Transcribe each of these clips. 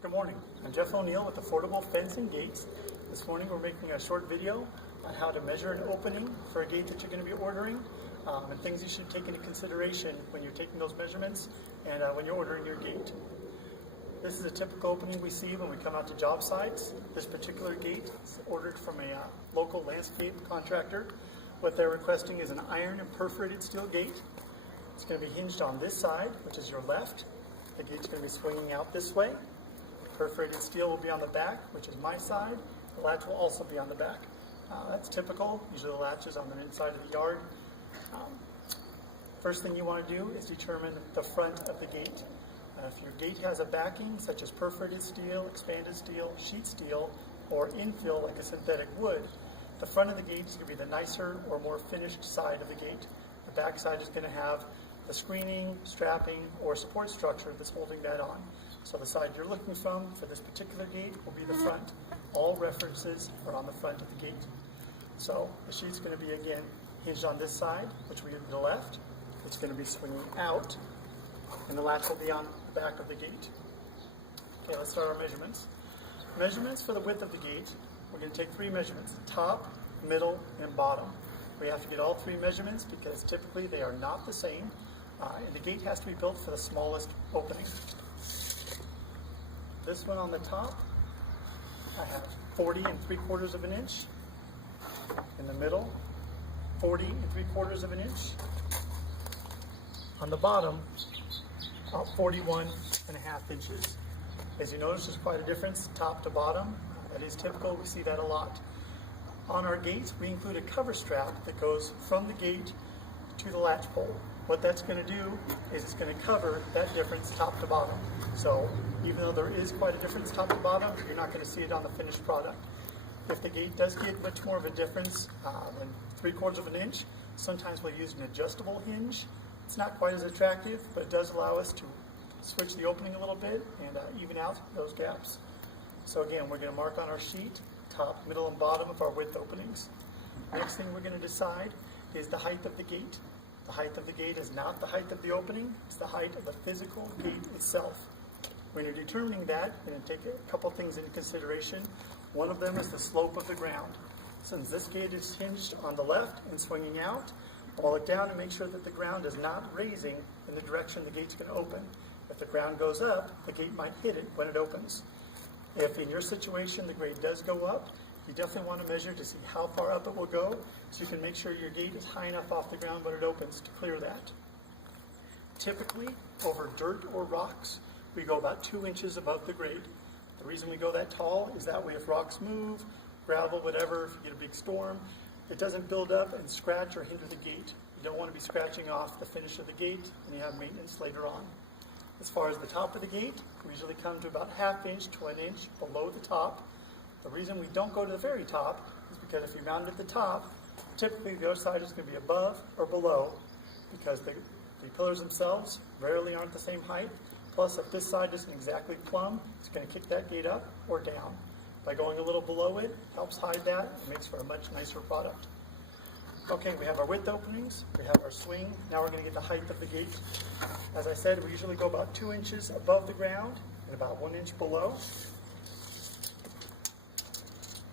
Good morning. I'm Jeff O'Neill with Affordable Fence and Gates. This morning we're making a short video on how to measure an opening for a gate that you're going to be ordering and things you should take into consideration when you're taking those measurements and when you're ordering your gate. This is a typical opening we see when we come out to job sites. This particular gate is ordered from a local landscape contractor. What they're requesting is an iron and perforated steel gate. It's going to be hinged on this side, which is your left. The gate's going to be swinging out this way. Perforated steel will be on the back, which is my side. The latch will also be on the back. That's typical. Usually the latch is on the inside of the yard. First thing you want to do is determine the front of the gate. If your gate has a backing, such as perforated steel, expanded steel, sheet steel, or infill like a synthetic wood, the front of the gate is going to be the nicer or more finished side of the gate. The back side is going to have the screening, strapping, or support structure that's holding that on. So the side you're looking from for this particular gate will be the front. All references are on the front of the gate. So the sheet's going to be, again, hinged on this side, which will be to the left. It's going to be swinging out, and the latch will be on the back of the gate. Okay, let's start our measurements. Measurements for the width of the gate, we're going to take 3 measurements: top, middle, and bottom. We have to get all 3 measurements because typically they are not the same, and the gate has to be built for the smallest opening. This one on the top, I have 40 3/4 of an inch. In the middle, 40 3/4 of an inch. On the bottom, about 41.5 inches. As you notice, there's quite a difference top to bottom. That is typical. We see that a lot. On our gates, we include a cover strap that goes from the gate to the latch pole. What that's going to do is it's going to cover that difference top to bottom. So even though there is quite a difference top to bottom, you're not going to see it on the finished product. If the gate does get much more of a difference than 3/4 of an inch, sometimes we'll use an adjustable hinge. It's not quite as attractive, but it does allow us to switch the opening a little bit and even out those gaps. So again, we're going to mark on our sheet top, middle, and bottom of our width openings. Next thing we're going to decide is the height of the gate. The height of the gate is not the height of the opening, it's the height of the physical gate itself. When you're determining that, you're going to take a couple things into consideration. One of them is the slope of the ground. Since this gate is hinged on the left and swinging out, I'll look down and make sure that the ground is not raising in the direction the gate's going to open. If the ground goes up, the gate might hit it when it opens. If in your situation the grade does go up, you definitely want to measure to see how far up it will go so you can make sure your gate is high enough off the ground when it opens to clear that. Typically, over dirt or rocks, we go about 2 inches above the grade. The reason we go that tall is that way if rocks move, gravel, whatever, if you get a big storm, it doesn't build up and scratch or hinder the gate. You don't want to be scratching off the finish of the gate when you have maintenance later on. As far as the top of the gate, we usually come to about 1/2 inch to 1 inch below the top. The reason we don't go to the very top is because if you mount it at the top, typically the other side is going to be above or below because the pillars themselves rarely aren't the same height. Plus, if this side isn't exactly plumb, it's going to kick that gate up or down. By going a little below it, helps hide that and makes for a much nicer product. Okay, we have our width openings, we have our swing. Now we're going to get the height of the gate. As I said, we usually go about 2 inches above the ground and about 1 inch below.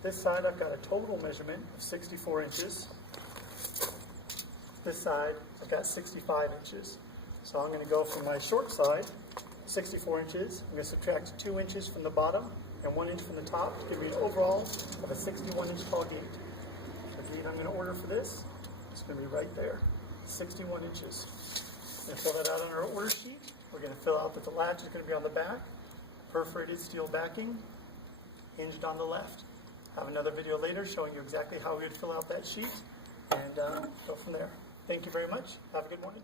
This side I've got a total measurement of 64 inches. This side I've got 65 inches. So I'm going to go from my short side, 64 inches. I'm going to subtract 2 inches from the bottom and 1 inch from the top to give me an overall of a 61 inch tall gate. The gate I'm going to order for this is going to be right there, 61 inches. We're going to fill that out on our order sheet. We're going to fill out that the latch is going to be on the back, perforated steel backing, hinged on the left. Have another video later showing you exactly how we would fill out that sheet and go from there. Thank you very much. Have a good morning.